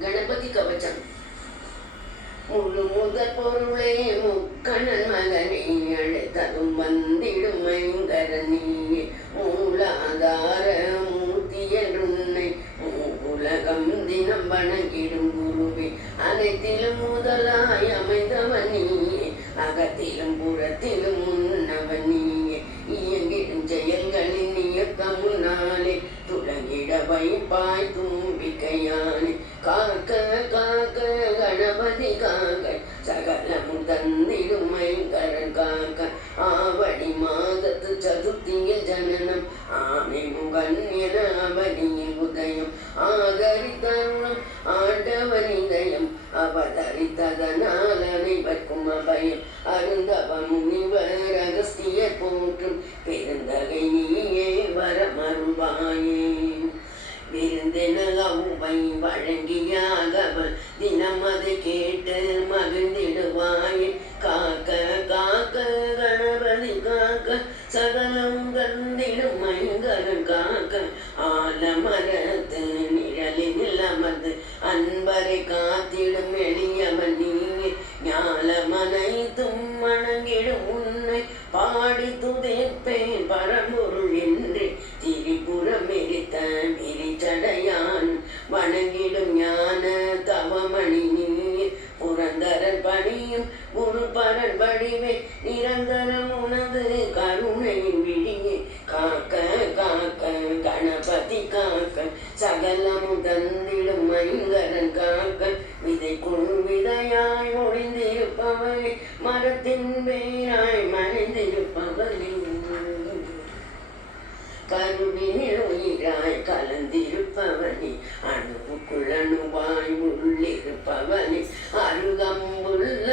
கணபதி கவச்சம். முழு முதற் பொருளே முக்கணன் மகனே, அழைத்ததும் வந்திடும் ஐங்கரன் நீயே. மூலாதார மூர்த்தி என்றுன்னை மூவுலகம் தினம் வணங்கிடும் குருவே. அனைத்திலும் முதலாய் அமைந்தவன் நீயே, அகத்திலும் புறத்திலும் முன்னவன் நீயே. இயங்கிடும் செயல்களின் இயக்கம் முன்னாலே துளங்கிட வைப்பாய் தும்பிக்கையானே. காக்க காக்க கணபதி காக்க, சகலமும் தந்திடும் ஐங்கரன் காக்க. ஆவணி மாதத்து சதுர்த்தியில் ஜனனம், ஆமை முகன் என அவனியின் உதயம். ஆதரித்தருணம் ஆண்டவன் இதயம், அவதரித்ததனால் அனைவர்க்கும் அபயம். அருந்தவ முனிவர் அகஸ்தியர் போற்றும் பெருந்தகை நீயே வரமருள்வாயே. விருந்தென அவ்வை வழங்கியாகவள் தினம் அதை கேட்டு மகிழ்ந்திடுவாயே. காக்க காக்க கணபதி காக்க, சகலம் கந்திடும் ஐங்கரன் காக்க. ஆலமரத்து நிழலில் அமர்ந்து அன்பரை காத்திடும் எளியவன் நீயே. ஞாலமனைத்தும் வணங்கிடும் உன்னை பாடி துதிப்பேன் பரம்பொருள் என்று. திரிபுரம் எரித்த விரிச்சடையான் வணங்கிடும் ஞான தவமணி நீயே. புரந்தரன் பணியும் குரு பரன் வடிவே, நிரந்தரம் உனது கருணையின் விழியே. காக்க காக்க கணபதி காக்க, சகலமும் தந்திடும் ஐங்கரன் காக்க. விதைக்குள் விதையாய் ஒளிந்திருப்பவனே, மரத்தின் வேராய் மறைந்திருப்பவனே. கருவினில் உயிராய் கலந்திருப்பவனே, அணுவுக்குள் அணுவாய் உள்ளிருப்பவனே. அருகம்புள்ள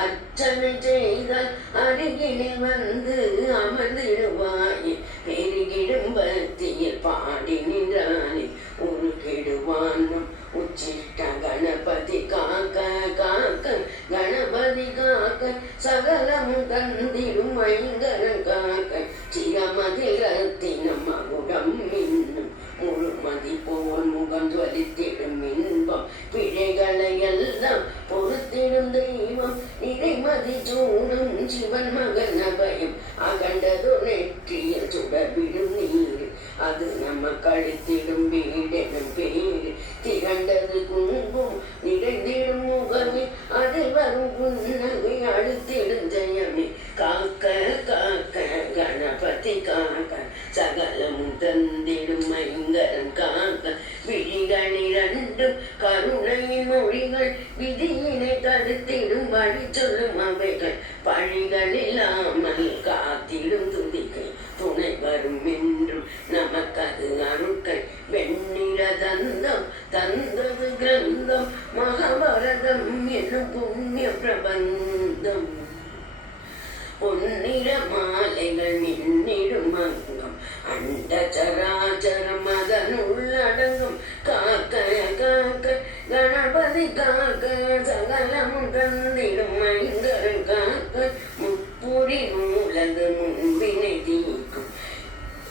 அர்ச்சனை செய்தால் அருகினில் வந்து அமர்ந்திடுவாயே. பெருகிடும் பக்தியில் பாடி நின்றானே, உருகிடுவானும் உச்சிஷ்ட கணபதி காக்க காக்க. கணபதி காக்க, சகலமும் தந்திடும் ஐங்கரன் காக்க. சிரமதில் ரத்தினம் மகுடம் இன்னும் முழுமதி போல் முகம் ஜொலித்திடும் இன்பம். பிழைகளை எல்லாம் பொறுத்திடும் தெய்வம், இறைமதி சூடும் சிவன் மகன் அபயம். அகண்டது நெற்றியில் சுடர்விடும் நீர், அது நம்ம கழித்திடும் வீடெனும் பேரு. திரண்டது குங்குமம் நிறைந்திடும் முகமே, அதில் வரும் புன்னகை அழுத்திடும் ஜெயமே. காக்க காக்க கணபதி காக்க, சகலமும் தந்திடும் ஐங்கரன் காக்க. விழிகள் இரண்டும் கருணையின் மொழிகள், விதியினை தடுத்திடும் வழி சொல்லும் அவைகள். பழிகள் இல்லாமல் காத்திடும் துதிக்கை, துணை வரும் என்றும் நமக்கது அருட்கள். வெண்ணிற தந்தம் தந்தது கிரந்தம், மகாபாரதம் என்னும் புண்ணிய பிரபந்தம். பொன்னிற மாலைகள் மின்னிடும் அங்கம், அண்ட சராச்சரம் அதனுள் அடங்கும். காக்க காக்க கணபதி காக்க, சகலமும் தந்திடும் ஐங்கரன் காக்க. முப்புரி நூலது முன்பினை தீக்கும்,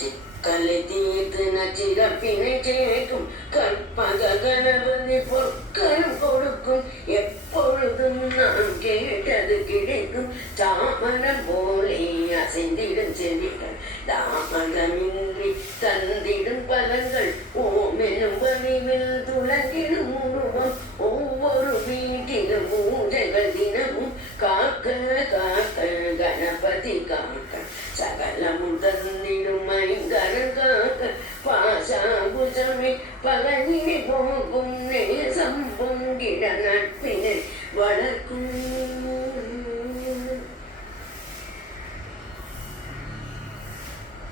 சிக்கலை தீர்த்து நச்சிறப்பினை சேர்க்கும். கற்பக கணபதி பொற்கரம் கொடுக்கும், எப்பொழுதும் நான் கேட்டது கிடைக்கும். தாமரம் போலே அசைந்திடும் செவிகள், தாமதமின்றி தந்திடும் பலன்கள். ஓமெனும் வடிவில் துளங்கிடும் உருவம், ஒவ்வொரு வீட்டிலும் பூஜைகள் தினமும். காக்க காக்க கணபதி காக்க, சகலமும் தந்திடும் ஐங்கரன் காக்க. பாசாபுஜமே பகனினை போகும், நேசம் பொங்கிட நட்பினை வளர்க்கும்.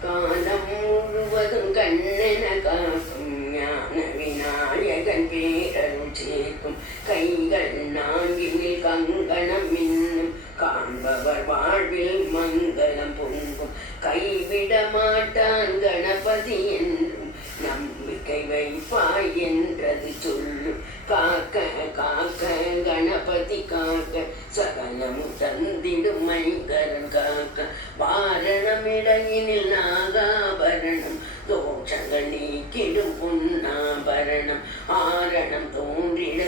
காலம் முழுவதும் கண்ணென காக்கும், ஞான விநாயகன் பேரருள் சேர்க்கும். கைகள் நான்கினில் கங்கணம் இன்னும், காண்பவர் வாழ்வில் மங்களம் பொங்கும். கைவிட மாட்டான் கணபதி என்றும், நம்பிக்கை வைப்பாய் என்றது சொல்லும். காக்க காக்க கணபதி காக்க, சகலமும் தந்திடும் ஐங்கரன் காக்க. வாரணம் இடையினில் நாகாபரணம், தோஷங்கள் நீக்கிடும் பொன்னாபரணம். ஆரணம் தோன்றிட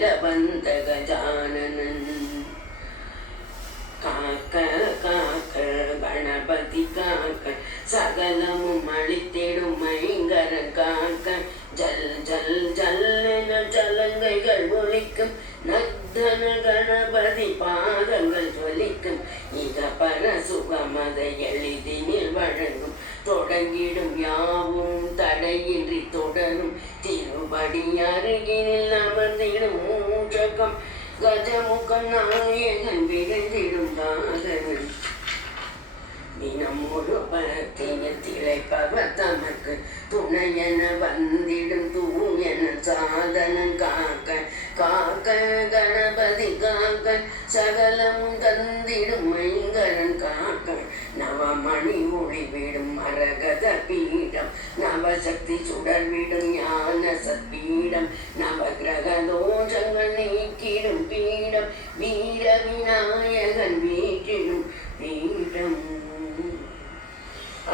காத்திட வந்த கஜானனன். காக்க காக்க கணபதி காக்க சகலமும் அளித்திடும் ஐங்கரன் காக்க. ஜல் ஜல் ஜல் என ஜலங்கைகள் ஒலிக்கும் நத்தன கணபதி பாதங்கள் ஜொலிக்கும். இக பர சுகமதை எளிதினில் வழங்கும் தொடங்கிடும் யாவும் தடையின்றி தொடரும் திருபடி அருகினில் அமர்ந்திடும் மூஷகம் கஜமுக நாயகன் விரைந்திடும் தாதவன். தினம் ஒரு பக்தியில் திளைப்பவர் தமக்கு துணையென வந்திடும் தூயன சாதனன் காக்க. காக்க கணபதி காக்க சகலமும் தந்திடும் ஐங்கரன் காக்க. நவமணி ஒளிவிடும் மரகத பீடம் நவசக்தி சுடர்விடும் ஞான சத்பீடம். நவகிரக தோஷங்கள் நீக்கிடும் பீடம் வீர விநாயகன் வீட்டிடும் பீடம்.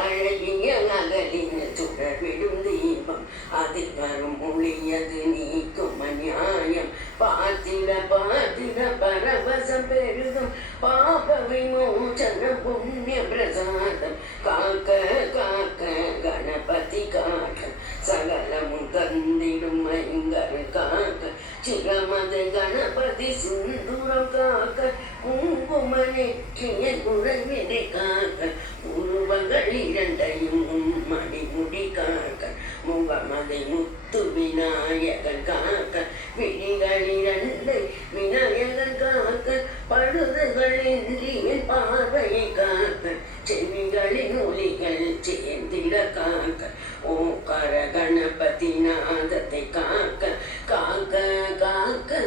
அழகிய நகலின சுடர்விடும் தீபம் அதில் வரும் ஒளியது நீக்கும் அநியாயம். பார்த்திட பார்த்திட பரவசம் பெருகும் பாப விமோசன புண்ணிய பிரசாதம். காக்க காக்க கணபதி காக்க சகலமும் தந்திடும் ஐங்கரு காக்க. சிரமது கணபதி சிந்துரம் காக்க குங்கும நெற்றிய குழவினை காக்க. உருவங்கள் இரண்டையும் மடிமுடி காக்க முகமதை முத்து விநாயகன் காக்க. விழிகள் இரண்டை விநாயகன் காக்க பழுதுகளின்றி என் பார்வையை காக்க. செவிகளின் ஒலிகள் சேர்ந்திட காக்க ஓங்கார கணபதி நாதத்தை காக்க. காக்க காக்க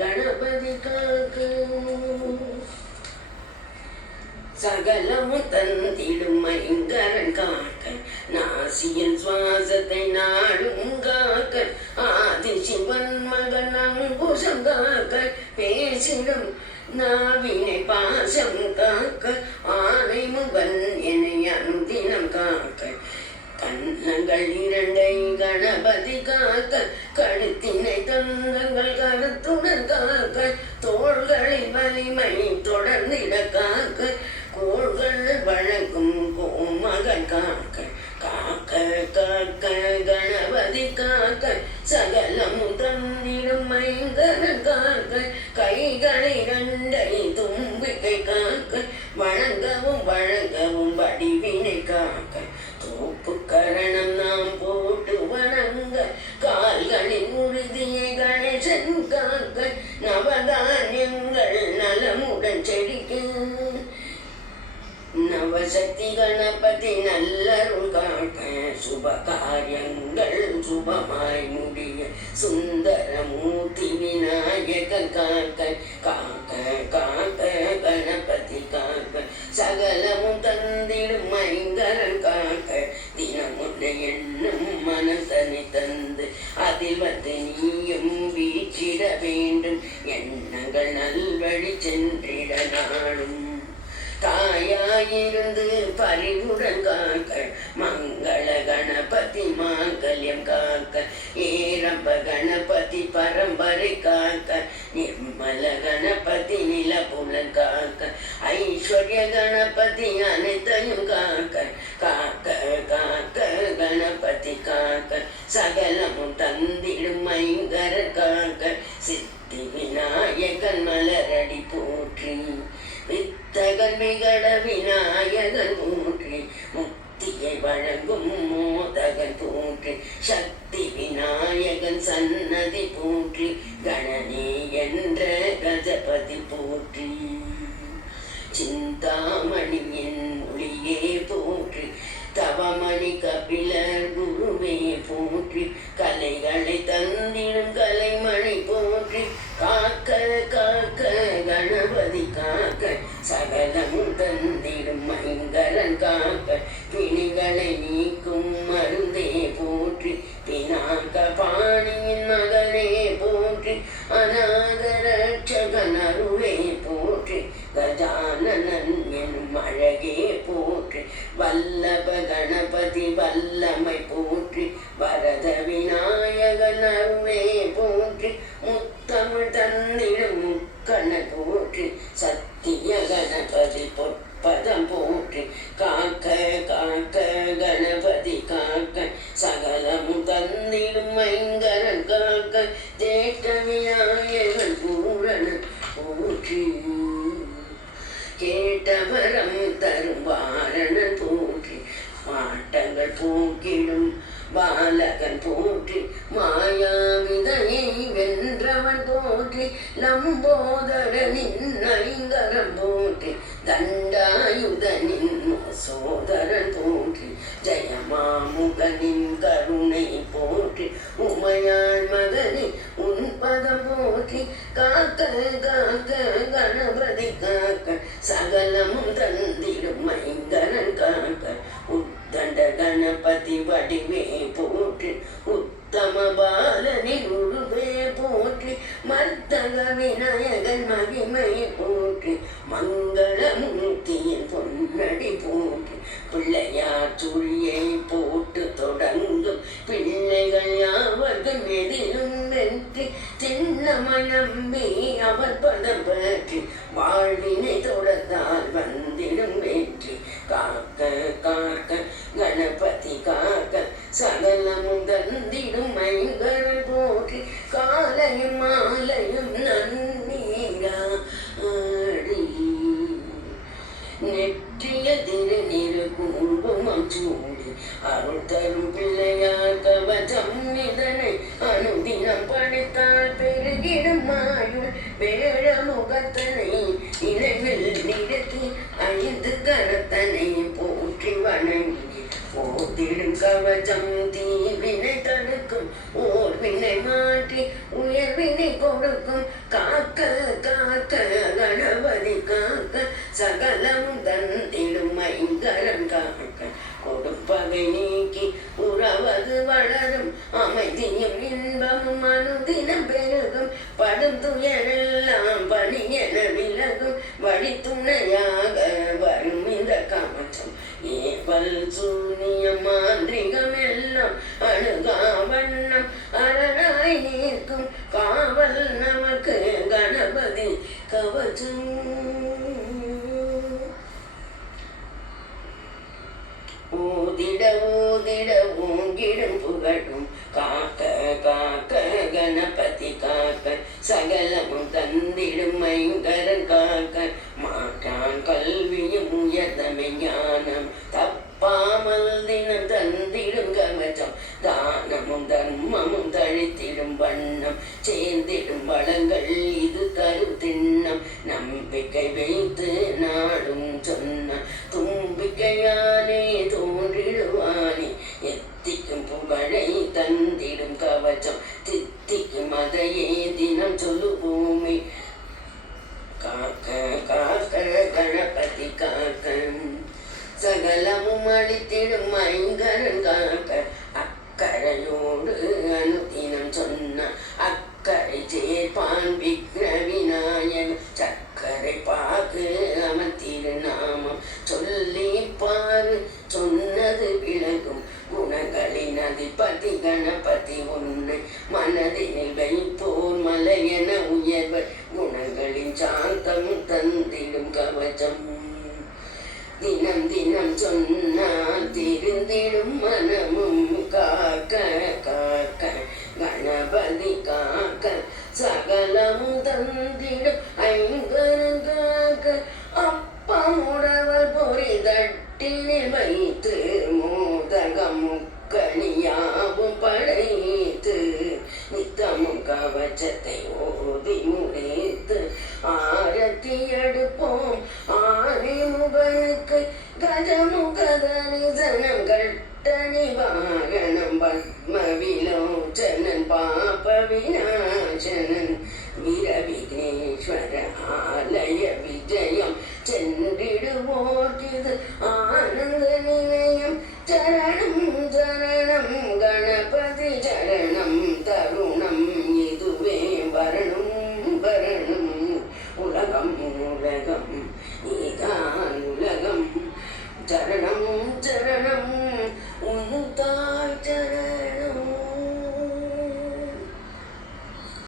கணபதி காக்க சகலமும் தந்திடும் ஐங்கரன் காக்க. நாசியின் சுவாசத்தை நாடும் காக்க. ஆதி சிவன் மகன் அங்குசம் காக்க. பேசிடும் நாவினை பாசம் காக்க. ஆனை முகன் என்னை அனுதினம் காக்க. கண்ணங்கள் இரண்டை கணபதி காக்க. கழுத்தினை தந்தங்கள் கருத்துடன் காக்க. தோள்களில் வலிமை தொடர்ந்திட காக்க. கோள்கள் வழங்கும் கோமகன் காக்க. காக்க காக்க கணபதி காக்க சகலமும் தந்திடும் ஐங்கரன் காக்க. கைகளை இரண்டை தும்பிக்கை காக்க. வழங்கவும் வழங்கவும் வடிவினை காக்க. தோப்பு கரணம் நாம் போட்டு வணங்க. கால்களின் உறுதியை கணேசன் காக்க. நவதானியங்கள் நலமுடன் செடிக்கும் நவசக்தி கணபதி நல்லருள் காக்க. சுப காரியங்கள் சுபமாய் முடிய சுந்தரமூர்த்தி விநாயகன் காக்க. காக்க காக்க கணபதி காக்க சகலமும் தந்திடும் ஐங்கரன் காக்க. தினமுன்னை எண்ணும் மனசனை தந்து அதில் வந்து நீயும் வீற்றிட வேண்டும். எண்ணங்கள் நல்வழி சென்றிட நாடும் தாயாயிருந்து பரிவுடன் காக்க. மங்கள கணபதி மாங்கல்யம் காக்க. ஏரம்ப கணபதி பரம்பரை காக்க. நிர்மல கணபதி நிலபுலன் காக்க. ஐஸ்வர்ய கணபதி அனைத்தையும் காக்க. காக்க காக்க கணபதி காக்க சகலமும் தந்திடும் ஐங்கரன் காக்க. சித்தி விநாயகன் மலரடி போற்றி. வித்தகன் விகட விநாயகன் போற்றி. முக்தியை வழங்கும் மோதகன் போற்றி. சக்தி விநாயகன் சன்னதி போற்றி. கணனி என்ற கஜபதி போற்றி. சிந்தாமணியின் ஒளியே போற்றி. தவமணி கபிலர் குருவே போற்றி. கலைகளை தந்திடும் கலைமணி போற்றி. காக்க காக்க கணபதி காக்க சகலமும் தந்திடும் ஐங்கரன் காக்க. பிணிகளை நீக்கும் மருந்தே போற்றி. பினாக பாணியின் மகனே போற்றி. அநாதரட்சகன் அருளே போற்றி. கஜானனன் எனும் அழகே போற்றி. வல்லப கணபதி வல்லமை போற்றி. வரத விநாயகன் அருளே போற்றி. முத்தம போக்கிடும் பாலகன் போற்றி மாயாவிதையை வென்றவன் போற்றி லம்போதரனின் ஐங்கரம் போற்றி தண்டாயுதனின் சோதரன் போற்றி ஜெயமாமுகனின் கருணை போற்றி உமையாள் மகனே உன் பதம் போற்றி காக்க காக்க கணபதி காக்க சகலமும் தந்திடும் ஐங்கரன் காக்க உத்தண்ட கணபதி வடிவே போற்றி உத்தம பாலனின் உருவே போற்றி மர்த்தக விநாயகன் மகிமை போற்றி மங்களமூர்த்தியின் பொன்னடி போற்றி பிள்ளையார் சுழியை போட்டு தொடங்கும் பிள்ளைகள் யாவர்கள் எதிலும் வெற்றி சின்னமாய் நம்பி அவர் பதம் பற்றி வாழ்வினை தொடர்ந்தால் வந்திடும் வெற்றி காக்க காக்க கணபதி காக்க சகலமும் தந்திடும் ஐங்கரன் போற்றி காலையும் மாலையும் நன்னீராடி நெற்றிய திருநீரு குங்குமம் சூடி அருள் தரும் பிள்ளையார் கவசம் இதனை அனுதினம் படித்தால் பெருகிடும் மாயுள் வேழ முகத்தனை இணைவில் நிறுத்தி ஐந்து கரத்தனை போற்றி வணங்கி போதிடும் கவசம் தீவினை தடுக்கும் ஓர்வினை மாற்றி உயர்வினை கொடுக்கும் காக்க காக்க கணபதி காக்க சகலம் தந்திடும் ஐங்கரன் காக்க கொடுப்பகை நீக்கி உறவது வளரும் அமைதியும் இன்பமும் அனுதினம் பெருகும் படும் துயரெல்லாம் பணியென விலகும் வழி துணையாக வரும் இந்த கவசம் ஏவல் சூனியம் மாந்திரிகம் எல்லாம் அணுகாவண்ணம் அரணாய் நீர்க்கும் காவல் நமக்கு கணபதி கவசம் ஓதிட ஓதிட ஓங்கிடும் புகழும் காக்க காக்க கணபதி காக்க சகலமும் தந்திடும் ஐங்கரன் காக்க மாற்றான் கல்வியும் உயர்தமை ஞானம் தப்பாமல் தினம் தந்திடும் கவசம் தானமும் தர்மமும் தழித்திடும் வண்ணம் சேர்ந்திடும் வளங்கள் இது கருத்திண்ணம் நம்பிக்கை வைத்து நாடும் சொன்ன தும்பிக்கையானே தோன்றிடுவானே எத்திக்கும் புகழை தந்திடும் கவசம் தித்திக்கும் அதையே தினம் சொல்லுவோமே காக்க காக்க கணபதி காக்க சகலமும் அளித்திடும் ஐங்கரன் காக்க அக்கறையோடு அனுதினம் சொன்ன அக்கறை சேர்ப்பான் விக்ன விநாயகன் சக்கரை பாகு அமர்த்திருநாமம் சொல்லி பாரு சொன்னது விளங்கும் குணங்களின் அதிபதி கணபதி உன்னை மனதில் வைப்போர் மலையென உயர்வர் குணங்களின் சாந்தம் தந்திடும் கவசம் தினம் தினம் சொன்னால் திருந்திடும் மனமும் காக்க காக்க கணபதி காக்க சகலமும் தந்திடும் ஐங்கரன் காக்க அப்பமுடவல் பொறி தட்டினில் வைத்து மோதகம் முக்கணியாவும் படைத்து நித்தமும் கவச்சத்தை ஓதி முடித்து ஆரத்தி எடுப்போம் ஆதிமுகனுக்கு கஜமுகதரிசனம் கட்டணி வாகனம் பத்ம விலோச்சனன் பாப விநாசனன் வீரவிக்னேஸ்வர ஆலய விஜயம் சென்றிடுவோர்கிது ஆனந்த நிலையம் சரணம் சரணம் கணபதி சரணம் தருணம் இதுவே வரணும் வரணும் உலகம் உலகம் நீதான் உலகம் சரணம்